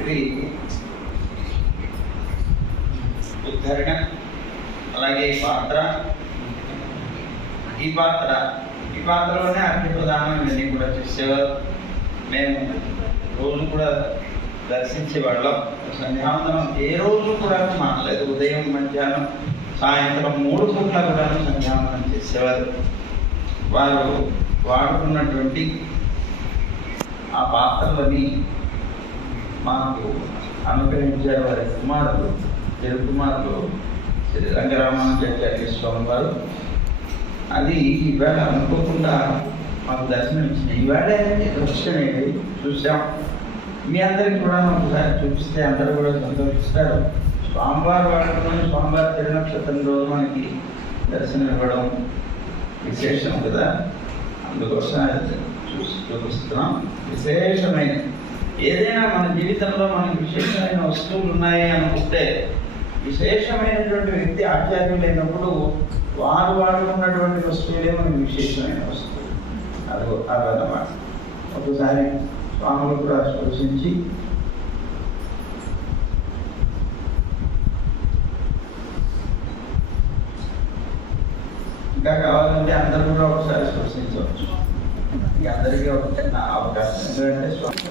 ఇది ఉద్ధరణ అలాగే ఈ పాత్ర. ఈ పాత్ర ఈ పాత్రలోనే అగ్ని ప్రదానం ఇవన్నీ కూడా చేసేవారు. మేము రోజు కూడా దర్శించేవాళ్ళం సంధ్యావందనం ఏ రోజు కూడా మానలేదు. ఉదయం మధ్యాహ్నం సాయంత్రం మూడు పూట్ల కూడా సంధ్యావందనం చేసేవారు. వారు వాడుకున్నటువంటి ఆ పాత్రలని మాకు అనుగ్రహించారు వారి కుమారులు ఇరు కుమారులు శ్రీ రంగరామానుజాచార్య స్వామి వారు. అది ఈవేళ అనుకోకుండా మాకు దర్శనం ఇచ్చింది. ఈవేళ దర్శనం చూసాం మీ అందరికి కూడా ఒకసారి చూపిస్తే అందరూ కూడా సంతోషిస్తారు. స్వామివారు వాడుకుని స్వామివారి తిరునక్షత్రం రోజు మనకి దర్శనం ఇవ్వడం విశేషం కదా? అందుకోసం చూసి చూపిస్తున్నాం. విశేషమైనది. ఏదైనా మన జీవితంలో మనకి విశేషమైన వస్తువులు ఉన్నాయి అనుకుంటే విశేషమైనటువంటి వ్యక్తి ఆచార్యులైనప్పుడు వారు వాడుకున్నటువంటి వస్తువులే మనకి విశేషమైన వస్తువులు. అది అదన్నమాట ఒకసారి స్వాములు కూడా స్పృశించి ఇంకా కావాలంటే అందరూ కూడా ఒకసారి స్పృశించవచ్చు అందరికీ ఒక చిన్న అవకాశం. ఎందుకంటే స్వామి